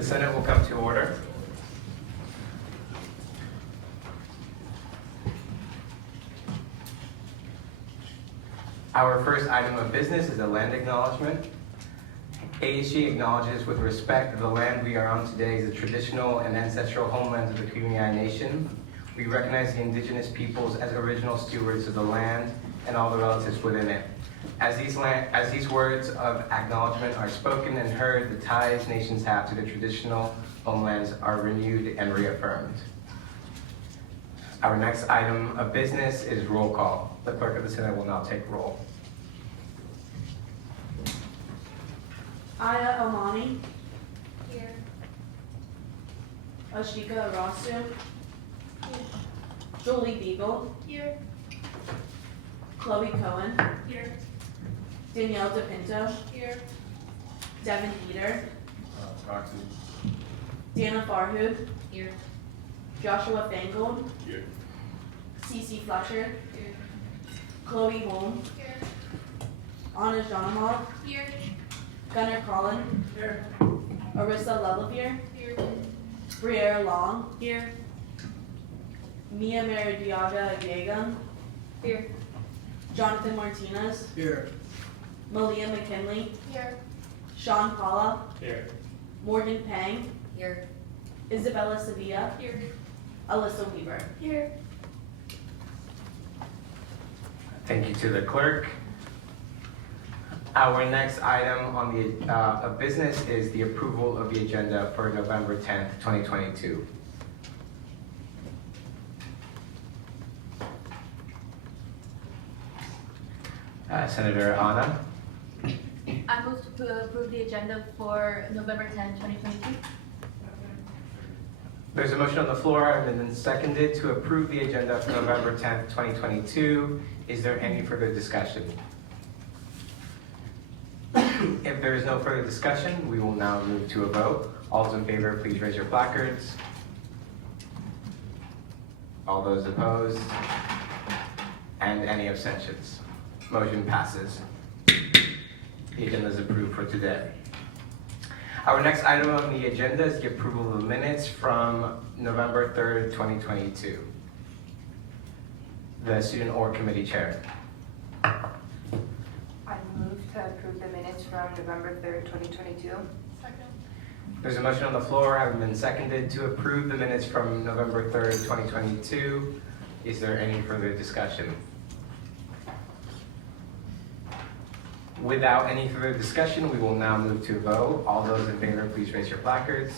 The Senate will come to order. Our first item of business is a land acknowledgement. ASG acknowledges with respect that the land we are on today is the traditional and ancestral homelands of the Kumeyaay Nation. We recognize the indigenous peoples as original stewards of the land and all the relatives within it. As these words of acknowledgement are spoken and heard, the ties nations have to the traditional homelands are renewed and reaffirmed. Our next item of business is roll call. The clerk of the Senate will now take roll. Aya Amani. Here. Ashika Arasu. Here. Jolie Beagle. Here. Chloe Cohen. Here. Danielle DePinto. Here. Devin Peter. Proxy. Dana Farhood. Here. Joshua Fangold. Here. Cece Fletcher. Here. Chloe Holm. Here. Anna Janamov. Here. Gunnar Collin. Here. Arissa Lelevier. Here. Briere Long. Here. Mia Maradiaga Yegan. Here. Jonathan Martinez. Here. Malia McKinley. Here. Sean Paula. Here. Morgan Pang. Here. Isabella Sevilla. Here. Alyssa Weaver. Here. Thank you to the clerk. Our next item on the of business is the approval of the agenda for November 10th, 2022. Senator Anna. I move to approve the agenda for November 10, 2022. There's a motion on the floor and then seconded to approve the agenda for November 10th, 2022. Is there any further discussion? If there is no further discussion, we will now move to a vote. All those in favor, please raise your placards. All those opposed? And any abstentions? Motion passes. The agenda is approved for today. Our next item on the agenda is the approval of the minutes from November 3rd, 2022. The Student Org Committee Chair. I move to approve the minutes from November 3rd, 2022. Second. There's a motion on the floor, having been seconded, to approve the minutes from November 3rd, 2022. Is there any further discussion? Without any further discussion, we will now move to a vote. All those in favor, please raise your placards.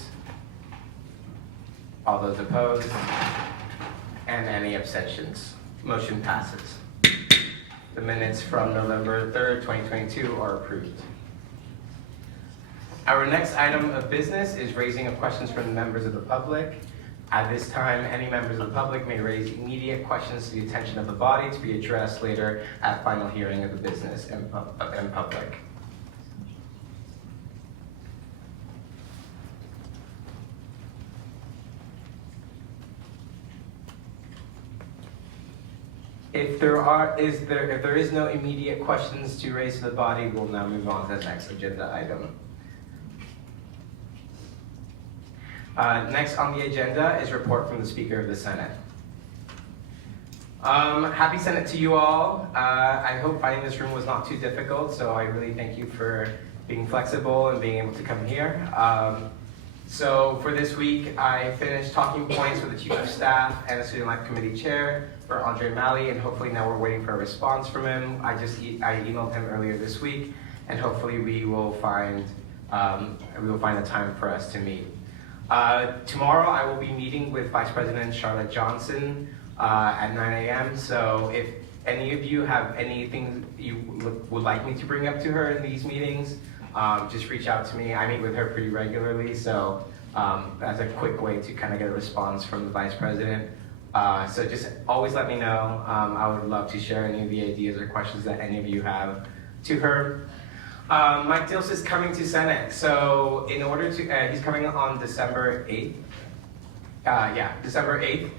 All those opposed? And any abstentions? Motion passes. The minutes from November 3rd, 2022 are approved. Our next item of business is raising of questions from the members of the public. At this time, any members of the public may raise immediate questions to the attention of the body to be addressed later at final hearing of the business in public. If there is no immediate questions to raise to the body, we'll now move on to the next agenda item. Next on the agenda is report from the Speaker of the Senate. Happy Senate to you all. I hope finding this room was not too difficult, so I really thank you for being flexible and being able to come here. So for this week, I finished talking points with the Chief of Staff and the Student Life Committee Chair for Andre Malley, and hopefully now we're waiting for a response from him. I emailed him earlier this week, and hopefully we will find a time for us to meet. Tomorrow I will be meeting with Vice President Charlotte Johnson at 9 a.m. So if any of you have anything you would like me to bring up to her in these meetings, just reach out to me. I meet with her pretty regularly, so that's a quick way to kind of get a response from the Vice President. So just always let me know. I would love to share any of the ideas or questions that any of you have to her. Mike Dills is coming to Senate, so in order to, he's coming on December 8th. December 8th.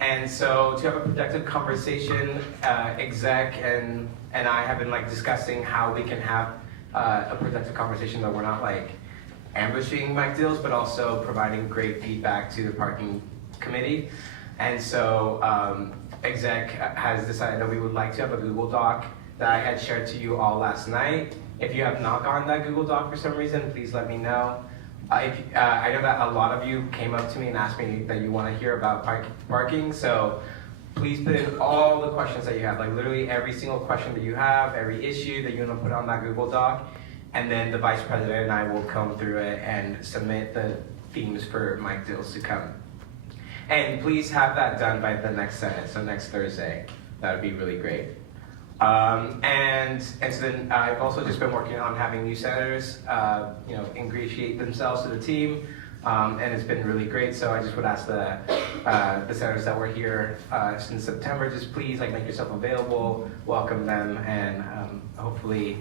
And so to have a productive conversation, exec and I have been discussing how we can have a productive conversation that we're not ambushing Mike Dills, but also providing great feedback to the parking committee. And so exec has decided that we would like to have a Google Doc that I had shared to you all last night. If you have not gotten that Google Doc for some reason, please let me know. I know that a lot of you came up to me and asked me that you want to hear about parking, so please put in all the questions that you have, like literally every single question that you have, every issue that you want to put on that Google Doc, and then the vice president and I will comb through it and submit the themes for Mike Dills to come. And please have that done by the next Senate, so next Thursday. That would be really great. And so then I've also just been working on having new senators, ingratiate themselves to the team, and it's been really great. So I just would ask the senators that were here since September, just please make yourself available, welcome them, and hopefully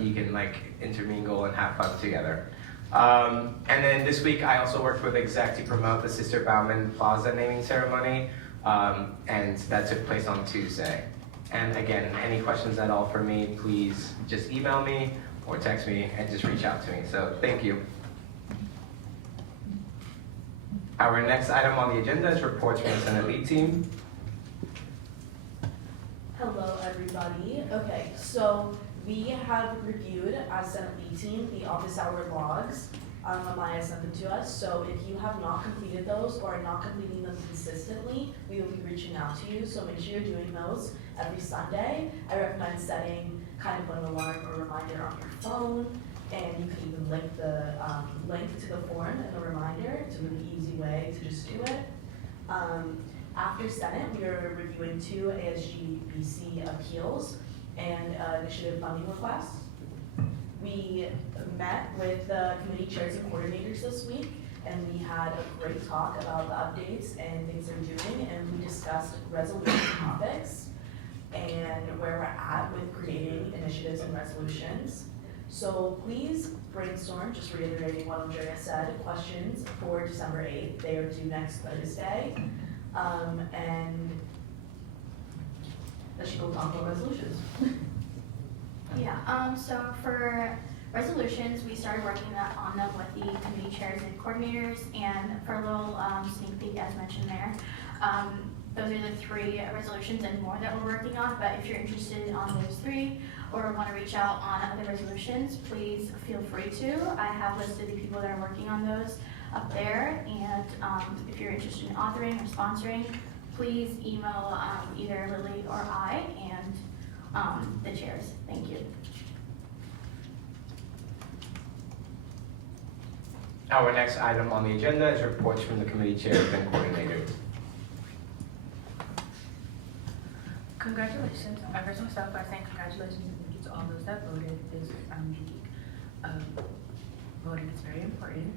you can intermingle and have fun together. And then this week I also worked with exec to promote the Sister Bauman Plaza naming ceremony, and that took place on Tuesday. And again, any questions at all for me, please just email me or text me and just reach out to me. So thank you. Our next item on the agenda is reports from the Senate lead team. Hello, everybody. Okay, so we have reviewed as Senate lead team the office hour logs. Amaya sent them to us, so if you have not completed those or are not completing them consistently, we will be reaching out to you, so make sure you're doing those every Sunday. I recommend setting kind of an alarm or reminder on your phone, and you can even link to the form in the reminder. It's a really easy way to just do it. After Senate, we are reviewing 2 ASG BC appeals and initiative funding requests. We met with the committee chairs and coordinators this week, and we had a great talk about the updates and things they're doing, and we discussed resolution topics and where we're at with creating initiatives and resolutions. So please brainstorm, just reiterating what Andrea said, questions for December 8th. They are due next Thursday. And let's go talk about resolutions. Yeah, so for resolutions, we started working on them with the committee chairs and coordinators, and for a little sneak peek as mentioned there, those are the 3 resolutions and more that we're working on, but if you're interested on those 3 or want to reach out on other resolutions, please feel free to. I have listed the people that are working on those up there, and if you're interested in authoring or sponsoring, please email either Lily or I and the chairs. Thank you. Our next item on the agenda is reports from the committee chairs and coordinators. Congratulations. I first want to start by saying congratulations and thank you to all those that voted this week. Voting is very important.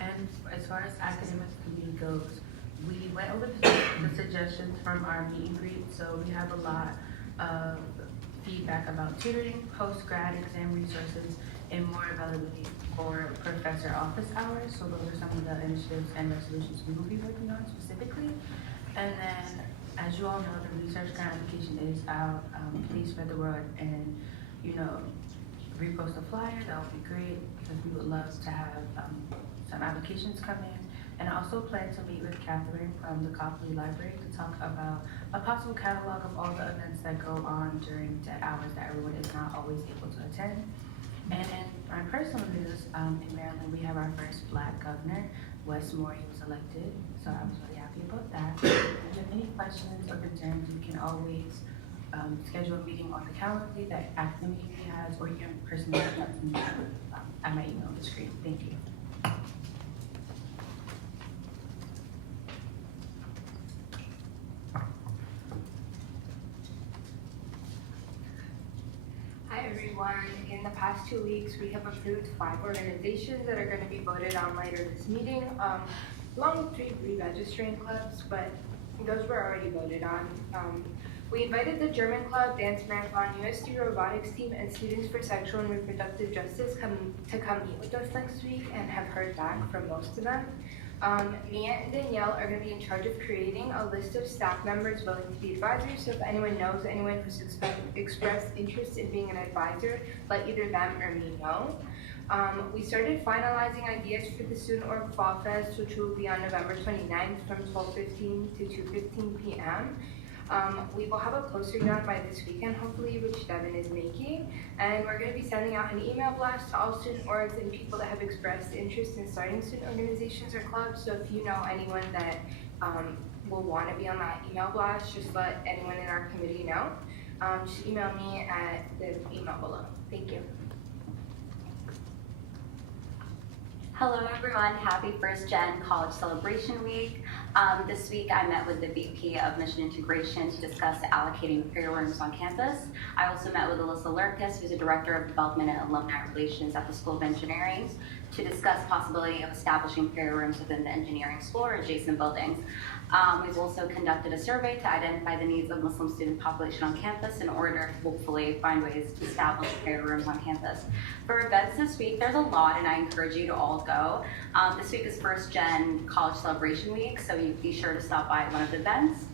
And as far as academic committee goes, we went over the suggestions from our meet and greet, so we have a lot of feedback about tutoring, post-grad exam resources, and more availability for professor office hours. So those are some of the initiatives and resolutions we will be working on specifically. And then, as you all know, the research grant application is out. Please spread the word and, repost a flyer. That would be great because we would love to have some applications come in. And I also plan to meet with Catherine from the Copley Library to talk about a possible catalog of all the events that go on during dead hours that everyone is not always able to attend. And in my personal news, in Maryland, we have our first Black governor, Wes Moore. He was elected, so I was really happy about that. If you have any questions or concerns, you can always schedule a meeting on the Calendly that academic committee has, or you can personally reach out to me at my email on the screen. Thank you. Hi everyone. In the past 2 weeks, we have approved 5 organizations that are going to be voted on later this meeting, along with 3 re-registering clubs, but those were already voted on. We invited the German Club, Dance Marathon, USD Robotics Team, and Students for Sexual and Reproductive Justice to come meet with us next week and have heard back from most of them. Mia and Danielle are going to be in charge of creating a list of staff members willing to be advisors. So if anyone knows anyone who's expressed interest in being an advisor, let either them or me know. We started finalizing ideas for the Student Org Fall Fest, which will be on November 29th from 12:15 to 2:15 p.m. We will have a poster done by this weekend, hopefully, which Devin is making. And we're going to be sending out an email blast to all student orgs and people that have expressed interest in starting student organizations or clubs. So if you know anyone that will want to be on that email blast, just let anyone in our committee know. Just email me at the email below. Thank you. Hello everyone, happy First Gen College Celebration Week. This week I met with the VP of Mission Integration to discuss allocating prayer rooms on campus. I also met with Alyssa Lurkis, who's the Director of Development and Alumni Relations at the School of Engineering, to discuss possibility of establishing prayer rooms within the engineering school or adjacent buildings. We've also conducted a survey to identify the needs of Muslim student population on campus in order to hopefully find ways to establish prayer rooms on campus. For events this week, there's a lot and I encourage you to all go. This week is First Gen College Celebration Week, so you be sure to stop by one of the events.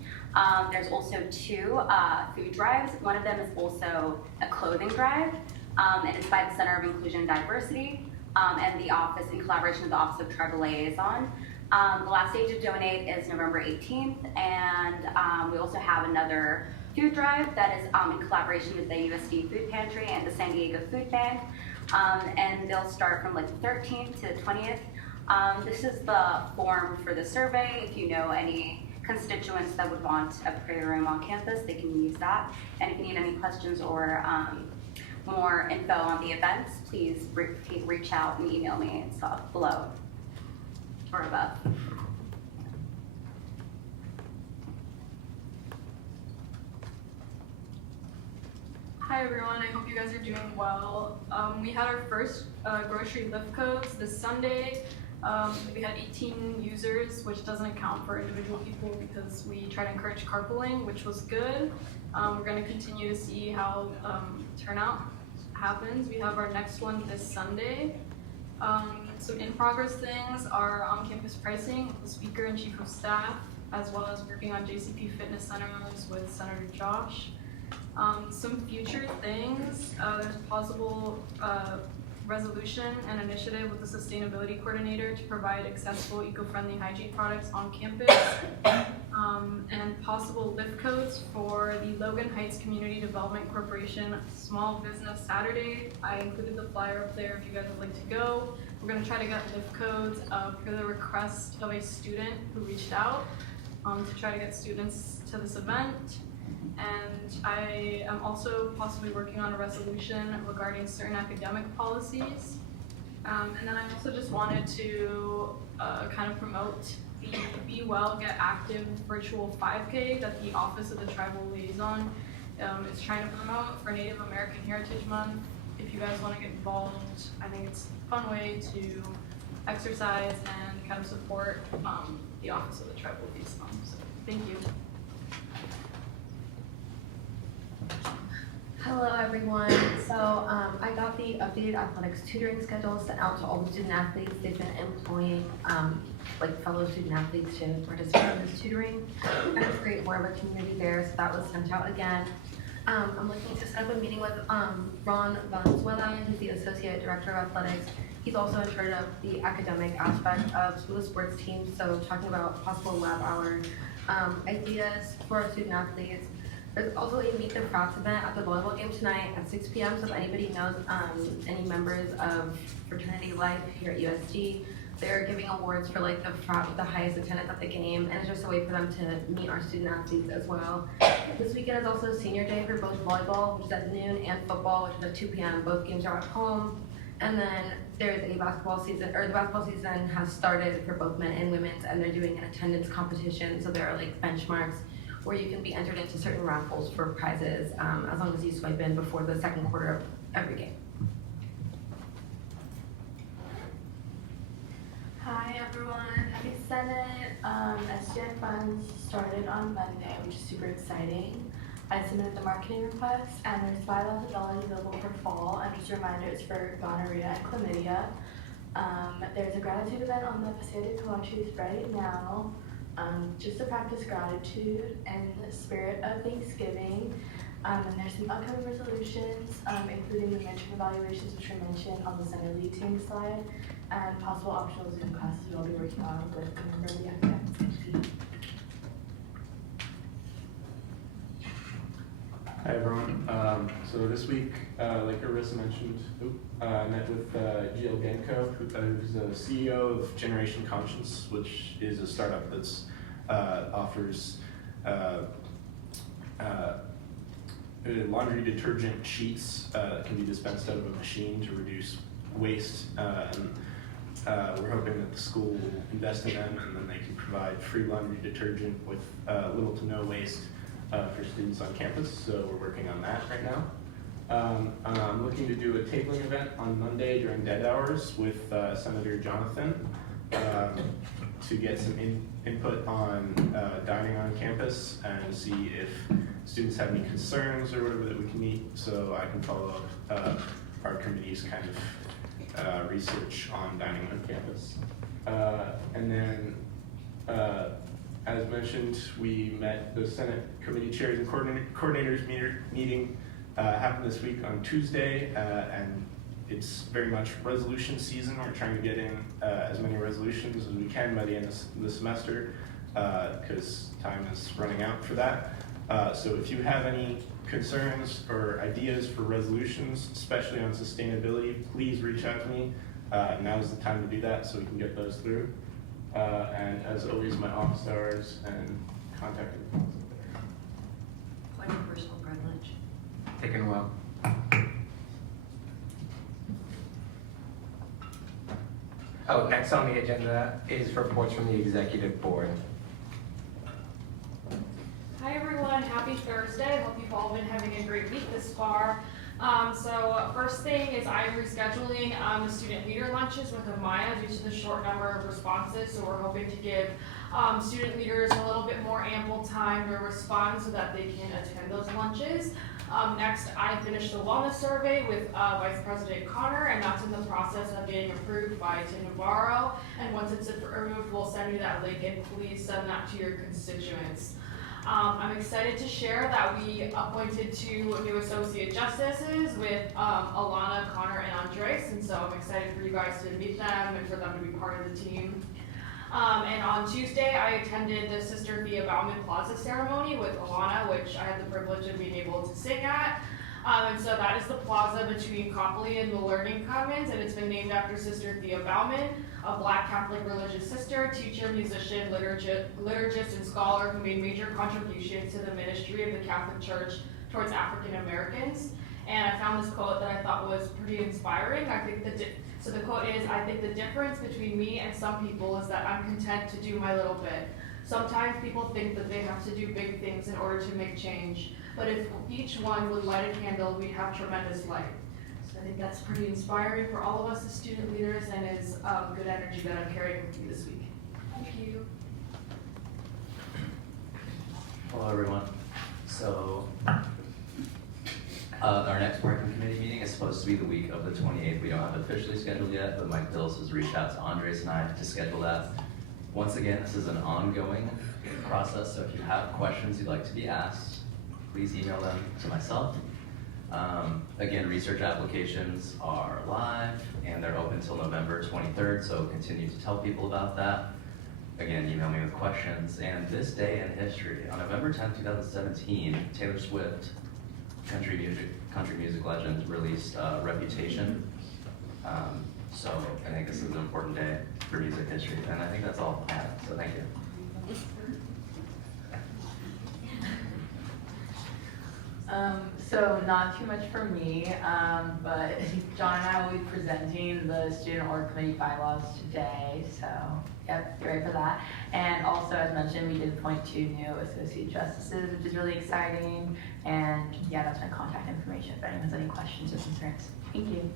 There's also 2 food drives. One of them is also a clothing drive, and it's by the Center of Inclusion and Diversity and the office in collaboration with the Office of Tribal Liaison. The last day to donate is November 18th, and we also have another food drive that is in collaboration with the USD Food Pantry and the San Diego Food Bank, and they'll start from like the 13th to the 20th. This is the form for the survey. If you know any constituents that would want a prayer room on campus, they can use that. And if you need any questions or more info on the events, please reach out and email me. It's below or above. Hi everyone, I hope you guys are doing well. We had our first grocery lift codes this Sunday. We had 18 users, which doesn't account for individual people because we try to encourage carpooling, which was good. We're going to continue to see how turnout happens. We have our next one this Sunday. Some in-progress things are on-campus pricing with the speaker and chief of staff, as well as working on JCP fitness centers with Senator Josh. Some future things, there's possible resolution and initiative with the sustainability coordinator to provide accessible eco-friendly hygiene products on campus, and possible lift codes for the Logan Heights Community Development Corporation Small Business Saturday. I included the flyer up there if you guys would like to go. We're going to try to get lift codes for the request of a student who reached out to try to get students to this event. And I am also possibly working on a resolution regarding certain academic policies. And then I also just wanted to kind of promote the Be Well, Get Active virtual 5K that the Office of the Tribal Liaison is trying to promote for Native American Heritage Month. If you guys want to get involved, I think it's a fun way to exercise and kind of support the Office of the Tribal Liaison. So thank you. Hello everyone. So I got the updated athletics tutoring schedule sent out to all the student athletes. They've been employing fellow student athletes to participate in this tutoring and to create more of a community there. So that was sent out again. I'm looking to set up a meeting with Ron Valenzuela, who's the Associate Director of Athletics. He's also in charge of the academic aspect of the sports team. So talking about possible lab hour ideas for our student athletes. There's also a Meet the Frats event at the volleyball game tonight at 6 p.m. So if anybody knows any members of fraternity life here at USG, they're giving awards for like the frat with the highest attendance at the game, and it's just a way for them to meet our student athletes as well. This weekend is also senior day for both volleyball, which is at noon, and football, which is at 2 p.m. Both games are at home. And then there's a basketball season, or the basketball season has started for both men and women's, and they're doing an attendance competition. So there are like benchmarks where you can be entered into certain raffles for prizes as long as you swipe in before the second quarter of every game. Hi everyone, happy Senate. SGN funds started on Monday, which is super exciting. I submitted the marketing request and there's $5,000 available for fall, and just a reminder, it's for gonorrhea and chlamydia. There's a gratitude event on the Paseo de Colaches right now, just to practice gratitude and the spirit of Thanksgiving. And there's some upcoming resolutions, including the midterm evaluations, which were mentioned on the Senate lead team slide, and possible optional Zoom classes we'll be working on with a member of the academic committee. Hi everyone. So this week, like Arissa mentioned, I met with Jill Ganko, who's the CEO of Generation Conscience, which is a startup that's offers laundry detergent sheets that can be dispensed out of a machine to reduce waste. We're hoping that the school will invest in them, and then they can provide free laundry detergent with little to no waste for students on campus, so we're working on that right now. I'm looking to do a tabling event on Monday during dead hours with Senator Jonathan to get some input on dining on campus and see if students have any concerns or whatever that we can meet, so I can follow up our committee's kind of research on dining on campus. And then as mentioned, we met the Senate committee chairs and coordinators meeting happened this week on Tuesday, and it's very much resolution season. We're trying to get in as many resolutions as we can by the end of the semester, because time is running out for that. So if you have any concerns or ideas for resolutions, especially on sustainability, please reach out to me. Now is the time to do that so we can get those through. And as always, my office hours and contact info. Point of personal privilege. Taken well. Oh, next on the agenda is reports from the executive board. Hi everyone, happy Thursday. Hope you've all been having a great week this far. So first thing is I'm rescheduling the student leader lunches with Amaya due to the short number of responses. So we're hoping to give student leaders a little bit more ample time to respond so that they can attend those lunches. Next, I finished the wellness survey with Vice President Connor, and that's in the process of getting approved by Tim Navarro. And once it's approved, we'll send you that link, and please send that to your constituents. I'm excited to share that we appointed 2 new associate justices with Alana, Connor, and Andres, and so I'm excited for you guys to meet them and for them to be part of the team. And on Tuesday, I attended the Sister Thea Bauman Plaza ceremony with Alana, which I had the privilege of being able to sing at. And so that is the plaza between Copley and the Learning Commons, and it's been named after Sister Thea Bauman, a Black Catholic religious sister, teacher, musician, liturgist, and scholar who made major contributions to the ministry of the Catholic Church towards African Americans. And I found this quote that I thought was pretty inspiring. I think so the quote is, "I think the difference between me and some people is that I'm content to do my little bit. Sometimes people think that they have to do big things in order to make change. But if each one would light a candle, we'd have tremendous light." So I think that's pretty inspiring for all of us as student leaders, and is good energy that I'm carrying with me this week. Thank you. Hello everyone. So our next working committee meeting is supposed to be the week of the 28th. We don't have it officially scheduled yet, but Mike Dills has reached out to Andres and I to schedule that. Once again, this is an ongoing process, so if you have questions you'd like to be asked, please email them to myself. Again, research applications are live and they're open until November 23rd, so continue to tell people about that. Again, email me with questions. And this day in history, on November 10th, 2017, Taylor Swift, country music legend, released Reputation. So I think this is an important day for music history, and I think that's all I have, so thank you. So not too much for me, but John and I will be presenting the student org committee bylaws today, so yep, get ready for that. And also, as mentioned, we did appoint 2 new associate justices, which is really exciting. And yeah, that's my contact information if anyone has any questions or concerns. Thank you.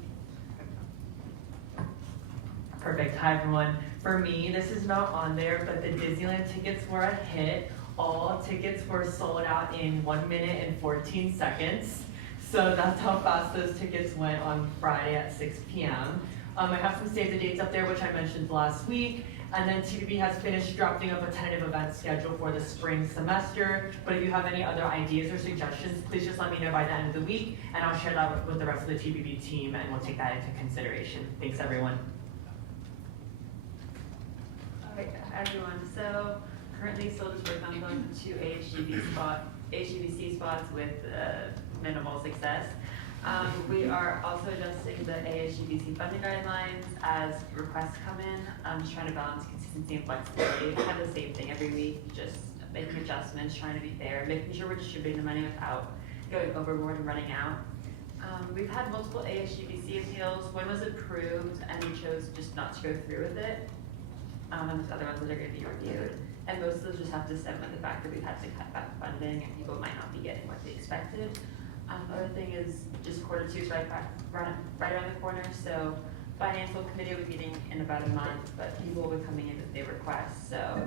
Perfect. Hi everyone. For me, this is not on there, but the Disneyland tickets were a hit. All tickets were sold out in 1 minute and 14 seconds. So that's how fast those tickets went on Friday at 6 p.m. I have some save the dates up there, which I mentioned last week. And then TBB has finished drafting up a tentative event schedule for the spring semester. But if you have any other ideas or suggestions, please just let me know by the end of the week, and I'll share that with the rest of the TBB team, and we'll take that into consideration. Thanks, everyone. Alright, everyone, so currently still just working on the 2 HGBC spots with minimal success. We are also adjusting the ASGBC funding guidelines as requests come in. Just trying to balance consistency and flexibility. Kind of the same thing every week, just making adjustments, trying to be fair, making sure we're distributing the money without going overboard and running out. We've had multiple ASGBC appeals. One was approved and we chose just not to go through with it. And there's other ones that are going to be reviewed. And most of those just have to stem with the fact that we've had to cut back funding and people might not be getting what they expected. The other thing is just quarter 2 is right around the corner, so financial committee will be meeting in about a month, but people will be coming in with their requests. So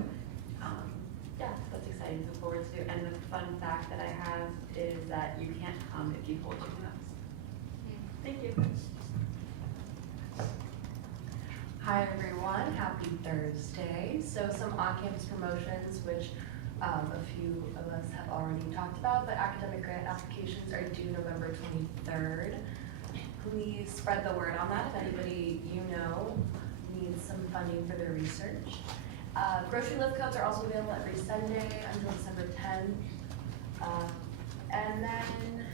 yeah, that's exciting to look forward to. And the fun fact that I have is that you can't come if you hold your nose. Thank you. Hi everyone, happy Thursday. So some on-campus promotions, which a few of us have already talked about, but academic grant applications are due November 23rd. Please spread the word on that if anybody you know needs some funding for their research. Grocery lift codes are also available every Sunday until December 10th. And then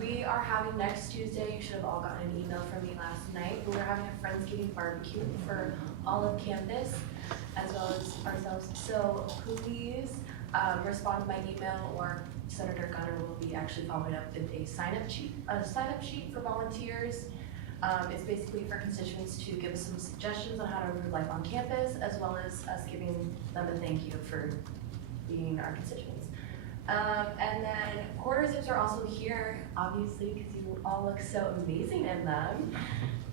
we are having next Tuesday, you should have all gotten an email from me last night, but we're having a Friendsgiving barbecue for all of campus as well as ourselves. So please respond to my email, or Senator Gunner will be actually following up with a sign-up sheet for volunteers. It's basically for constituents to give us some suggestions on how to improve life on campus, as well as us giving them a thank you for being our constituents. And then quarter zips are also here, obviously, because you all look so amazing in them.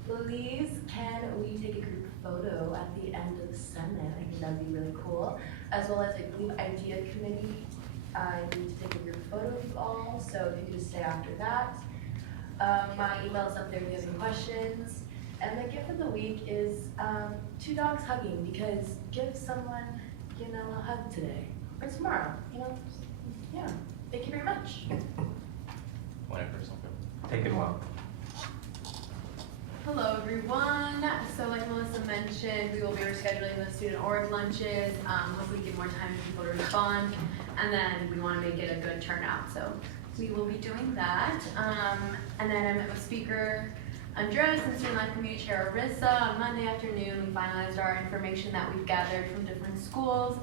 Please, can we take a group photo at the end of the Senate? I think that'd be really cool. As well as, I believe, Idea Committee. I need to take a group photo of you all, so if you could just stay after that. My email is up there if you have any questions. And the gift of the week is 2 dogs hugging, because give someone, a hug today or tomorrow. Yeah. Thank you very much. One personal. Take it well. Hello everyone. So like Melissa mentioned, we will be rescheduling the student org lunches. Hopefully give more time for people to respond. And then we want to make it a good turnout. So we will be doing that. And then I met with Speaker Andres and Student Life Community Chair Arissa on Monday afternoon. We finalized our information that we've gathered from different schools.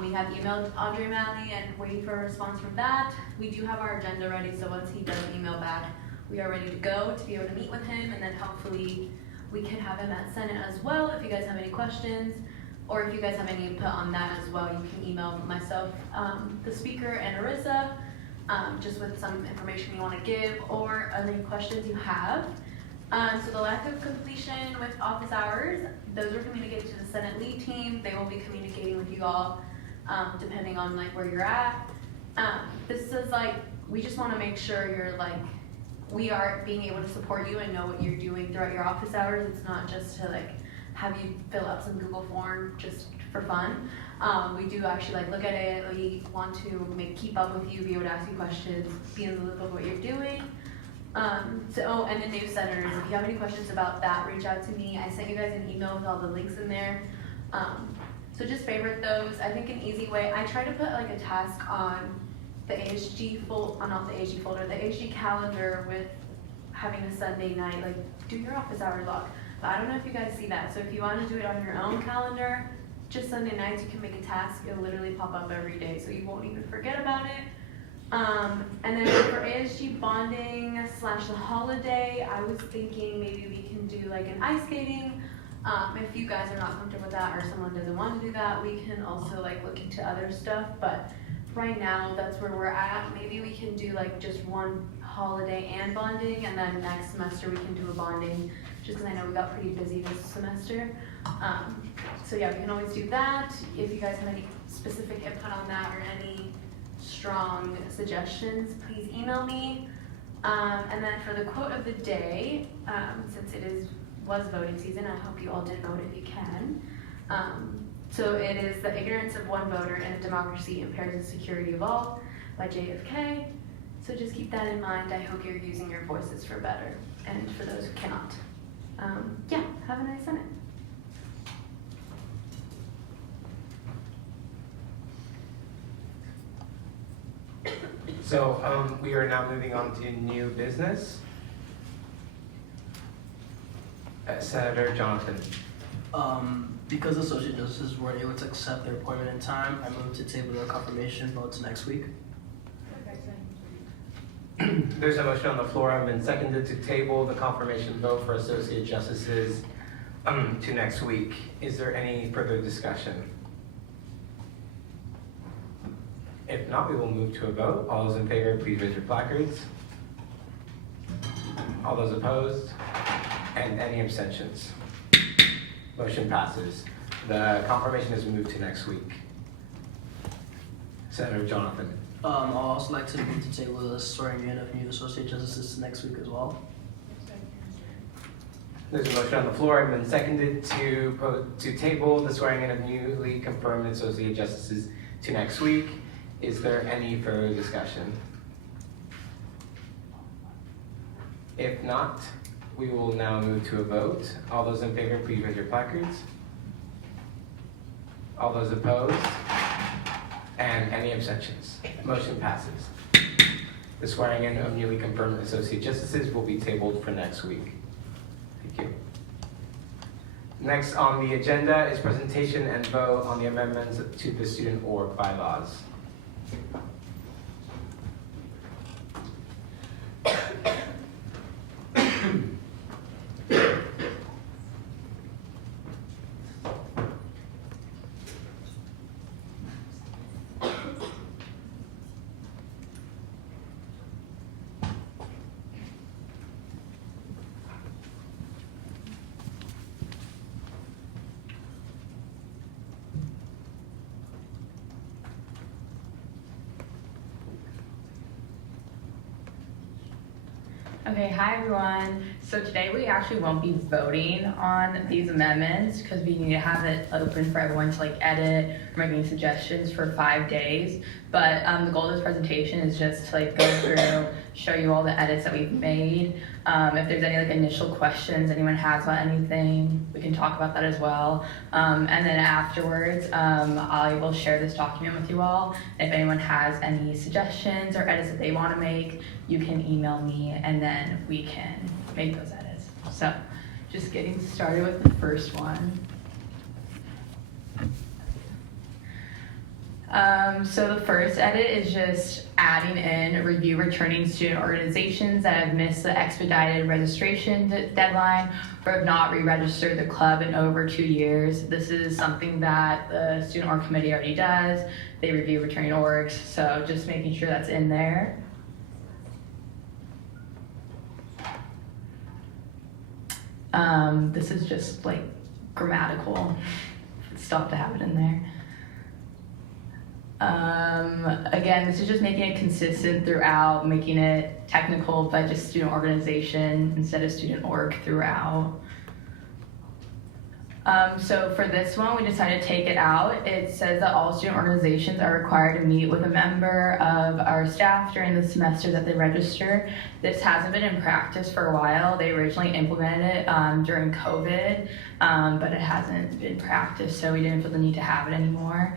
We have emailed Andre Malley and waiting for a response from that. We do have our agenda ready, so once he does email back, we are ready to go to be able to meet with him, and then hopefully we can have him at Senate as well if you guys have any questions, or if you guys have any input on that as well, you can email myself, the speaker, and Arissa, just with some information you want to give or any questions you have. So the lack of completion with office hours, those were communicated to the Senate lead team. They will be communicating with you all depending on where you're at. This is we just want to make sure you're we are being able to support you and know what you're doing throughout your office hours. It's not just to have you fill out some Google form just for fun. We do actually look at it. We want to keep up with you, be able to ask you questions, be in the loop of what you're doing. And the new senators, if you have any questions about that, reach out to me. I sent you guys an email with all the links in there. So just favorite those. I think an easy way, I try to put a task on the ASG not the ASG folder, the ASG calendar with having a Sunday night, do your office hour log. But I don't know if you guys see that. So if you want to do it on your own calendar, just Sunday nights, you can make a task. It'll literally pop up every day, so you won't even forget about it. And then for ASG bonding / the holiday, I was thinking maybe we can do an ice skating. If you guys are not comfortable with that or someone doesn't want to do that, we can also look into other stuff. But right now, that's where we're at. Maybe we can do just one holiday and bonding, and then next semester we can do a bonding, just because I know we got pretty busy this semester. So yeah, we can always do that. If you guys have any specific input on that or any strong suggestions, please email me. And then for the quote of the day, since was voting season, I hope you all did vote if you can. So it is "The ignorance of one voter in a democracy impairs the security of all" by JFK. So just keep that in mind. I hope you're using your voices for better. And for those who cannot, yeah, have a nice Senate. So we are now moving on to new business. Senator Jonathan. Because associate justices weren't able to accept their appointment in time, I move to table their confirmation votes next week. There's a motion on the floor. I've been seconded to table the confirmation vote for associate justices to next week. Is there any further discussion? If not, we will move to a vote. All those in favor, please raise your placards. All those opposed? And any abstentions? Motion passes. The confirmation is moved to next week. Senator Jonathan. I'll also like to move to table the swearing in of new associate justices next week as well. There's a motion on the floor. I've been seconded to table the swearing in of newly confirmed associate justices to next week. Is there any further discussion? If not, we will now move to a vote. All those in favor, please raise your placards. All those opposed? And any abstentions? Motion passes. The swearing in of newly confirmed associate justices will be tabled for next week. Thank you. Next on the agenda is presentation and vote on the amendments to the student org bylaws. Okay, hi everyone. So today we actually won't be voting on these amendments because we need to have it open for everyone to like edit or make any suggestions for 5 days. But the goal of this presentation is just to like go through, show you all the edits that we've made. If there's any like initial questions anyone has about anything, we can talk about that as well. And then afterwards, I will share this document with you all. If anyone has any suggestions or edits that they want to make, you can email me and then we can make those edits. So just getting started with the first one. So the first edit is just adding in review returning student organizations that have missed the expedited registration deadline or have not re-registered the club in over 2 years. This is something that the student org committee already does. They review returning orgs, so just making sure that's in there. This is just like grammatical stuff to have it in there. Again, this is just making it consistent throughout, making it technical, but just student organization instead of student org throughout. So for this one, we decided to take it out. It says that all student organizations are required to meet with a member of our staff during the semester that they register. This hasn't been in practice for a while. They originally implemented it during COVID, but it hasn't been practiced, so we didn't feel the need to have it anymore.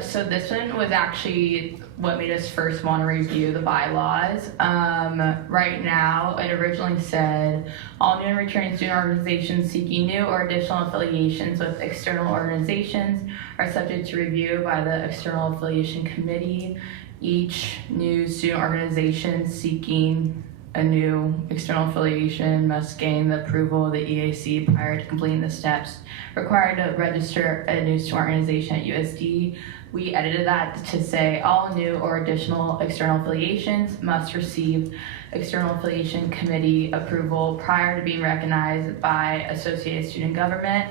So this one was actually what made us first want to review the bylaws. Right now, it originally said, all new and returning student organizations seeking new or additional affiliations with external organizations are subject to review by the External Affiliation Committee. Each new student organization seeking a new external affiliation must gain the approval of the EAC prior to completing the steps required to register a new student organization at USD we edited that to say all new or additional external affiliations must receive external affiliation committee approval prior to being recognized by Associated Student Government.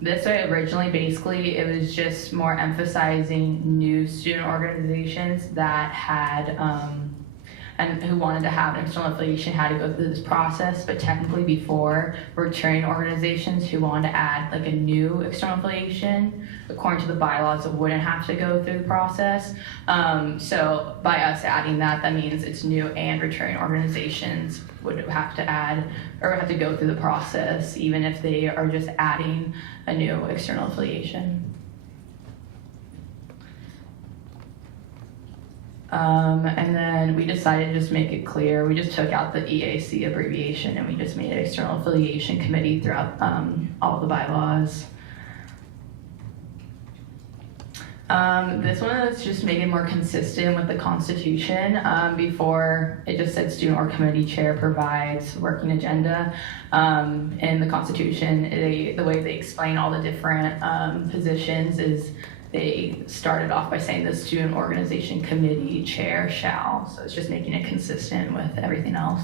This way, originally, basically, it was just more emphasizing new student organizations that had, and who wanted to have an external affiliation had to go through this process, but technically before, returning organizations who wanted to add like a new external affiliation, according to the bylaws, it wouldn't have to go through the process. So by us adding that, that means it's new and returning organizations would have to add or have to go through the process, even if they are just adding a new external affiliation. And then we decided to just make it clear. We just took out the EAC abbreviation and we just made it External Affiliation Committee throughout all the bylaws. This one is just making it more consistent with the Constitution. Before, it just said student or committee chair provides working agenda. In the Constitution, the way they explain all the different positions is they started off by saying the student organization committee chair shall. So it's just making it consistent with everything else.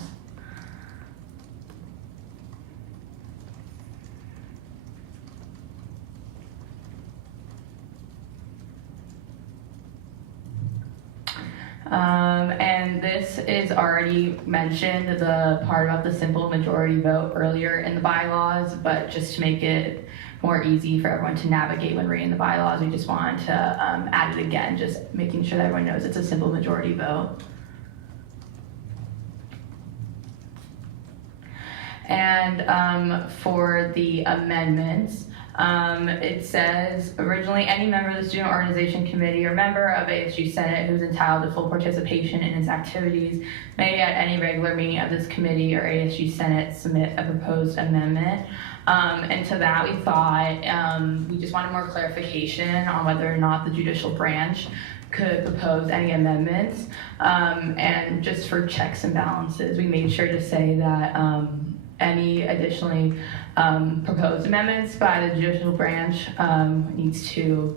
And this is already mentioned, the part about the simple majority vote earlier in the bylaws, but just to make it more easy for everyone to navigate when reading the bylaws, we just wanted to add it again, just making sure that everyone knows it's a simple majority vote. And for the amendments, it says, originally, any member of the student organization committee or member of ASG Senate who is entitled to full participation in its activities may at any regular meeting of this committee or ASG Senate submit a proposed amendment. And to that, we thought we just wanted more clarification on whether or not the judicial branch could propose any amendments. And just for checks and balances, we made sure to say that any additionally proposed amendments by the judicial branch needs to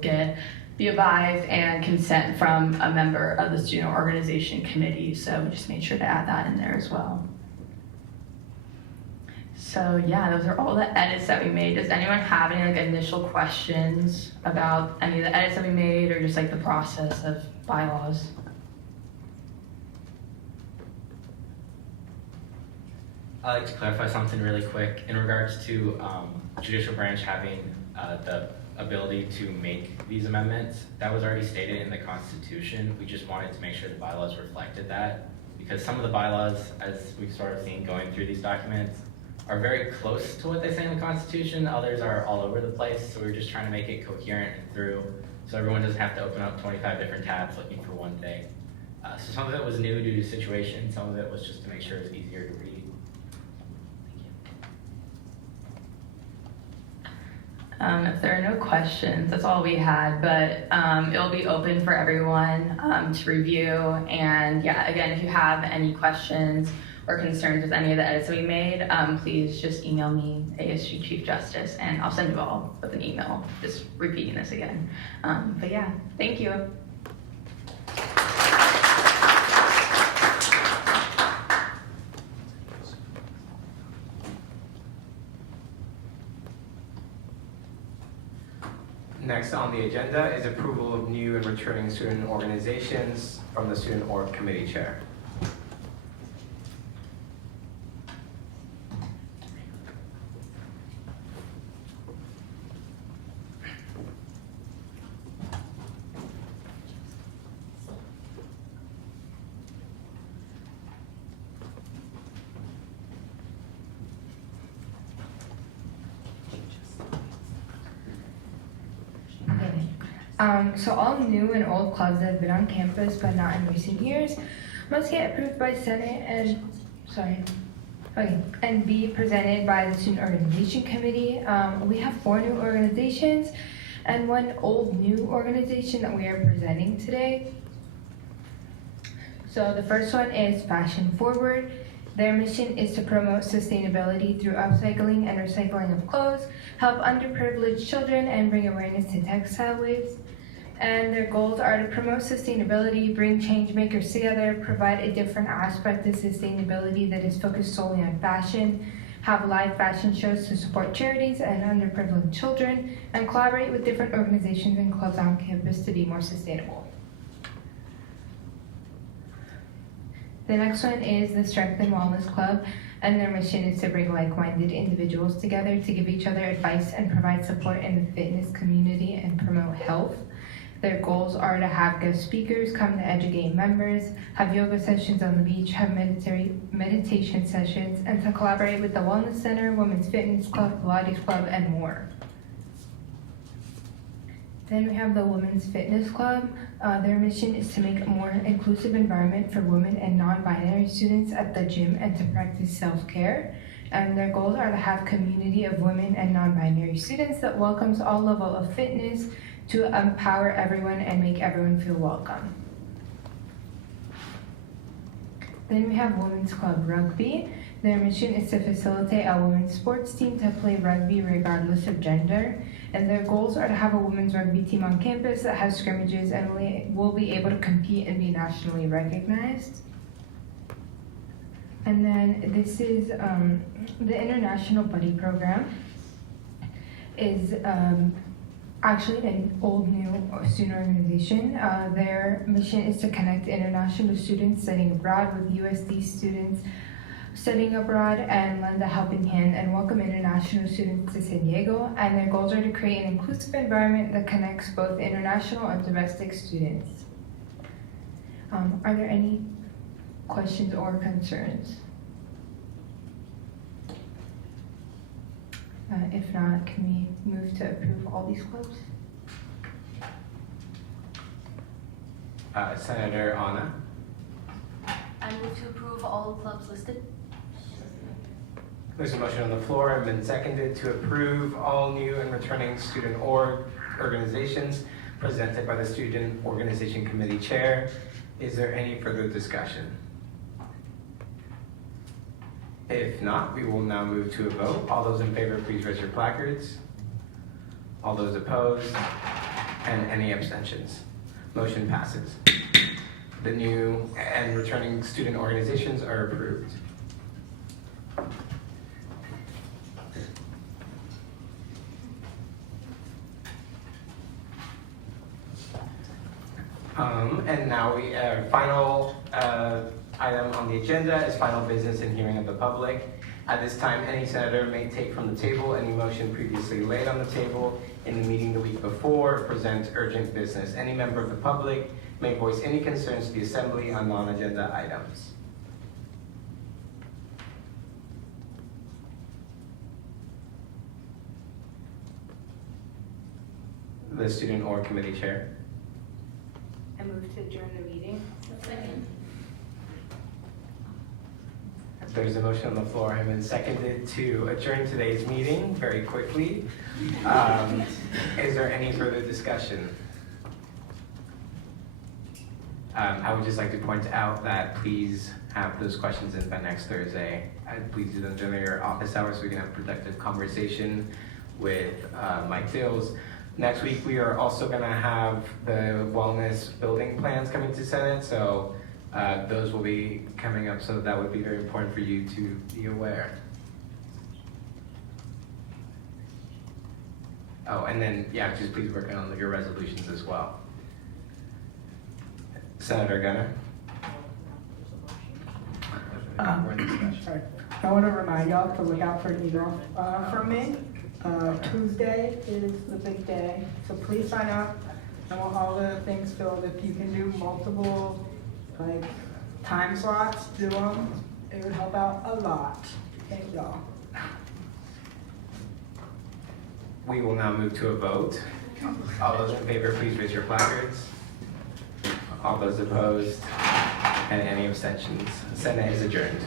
be advised and consent from a member of the student organization committee. So we just made sure to add that in there as well. So yeah, those are all the edits that we made. Does anyone have any like initial questions about any of the edits that we made or just like the process of bylaws? I'd like to clarify something really quick in regards to judicial branch having the ability to make these amendments. That was already stated in the Constitution. We just wanted to make sure the bylaws reflected that, because some of the bylaws, as we've sort of seen going through these documents, are very close to what they say in the Constitution. Others are all over the place, so we're just trying to make it coherent and through, so everyone doesn't have to open up 25 different tabs looking for one thing. So some of it was new due to situation, some of it was just to make sure it's easier to read. If there are no questions, that's all we had, but it'll be open for everyone to review. And yeah, again, if you have any questions or concerns with any of the edits that we made, please just email me, ASG Chief Justice, and I'll send you all with an email, just repeating this again. But yeah, thank you. Next on the agenda is approval of new and returning student organizations from the Student Org Committee Chair. So all new and old clubs that have been on campus but not in recent years must get approved by Senate and be presented by the Student Organization Committee. We have 4 new organizations and 1 old new organization that we are presenting today. So the first one is Fashion Forward. Their mission is to promote sustainability through upcycling and recycling of clothes, help underprivileged children, and bring awareness to textile waste. And their goals are to promote sustainability, bring change makers together, provide a different aspect of sustainability that is focused solely on fashion, have live fashion shows to support charities and underprivileged children, and collaborate with different organizations and clubs on campus to be more sustainable. The next one is the Strength and Wellness Club, and their mission is to bring like-minded individuals together to give each other advice and provide support in the fitness community and promote health. Their goals are to have guest speakers come to educate members, have yoga sessions on the beach, have meditation sessions, and to collaborate with the Wellness Center, Women's Fitness Club, Pilates Club, and more. Then we have the Women's Fitness Club. Their mission is to make a more inclusive environment for women and non-binary students at the gym and to practice self-care. And their goals are to have a community of women and non-binary students that welcomes all levels of fitness, to empower everyone and make everyone feel welcome. Then we have Women's Club Rugby. Their mission is to facilitate a women's sports team to play rugby regardless of gender. And their goals are to have a women's rugby team on campus that has scrimmages and will be able to compete and be nationally recognized. And then this is the International Buddy Program is actually an old new student organization. Their mission is to connect international students studying abroad with USD students studying abroad and lend a helping hand and welcome international students to San Diego. And their goals are to create an inclusive environment that connects both international and domestic students. Are there any questions or concerns? If not, can we move to approve all these clubs? Senator Anna. I move to approve all the clubs listed. There's a motion on the floor and been seconded to approve all new and returning student organizations presented by the Student Organization Committee Chair. Is there any further discussion? If not, we will now move to a vote. All those in favor, please raise your placards. All those opposed, and any abstentions. Motion passes. The new and returning student organizations are approved. And now our final item on the agenda is final business and hearing of the public. At this time, any senator may take from the table any motion previously laid on the table in the meeting the week before, present urgent business. Any member of the public may voice any concerns to the assembly on non-agenda items. The student org committee chair. I move to adjourn the meeting. Second. There's a motion on the floor and been seconded to adjourn today's meeting very quickly. Is there any further discussion? I would just like to point out that please have those questions in by next Thursday. Please do them during your office hours so we can have a productive conversation with Mike Dills. Next week, we are also going to have the wellness building plans coming to Senate, so those will be coming up, so that would be very important for you to be aware. Oh, and then, yeah, just please work on your resolutions as well. Senator Gunner. Sorry. I want to remind y'all to look out for an email from me. Tuesday is the big day, so please sign up. I want all the things filled. If you can do multiple time slots, do them. It would help out a lot. Thank y'all. We will now move to a vote. All those in favor, please raise your placards. All those opposed, and any abstentions. Senate is adjourned.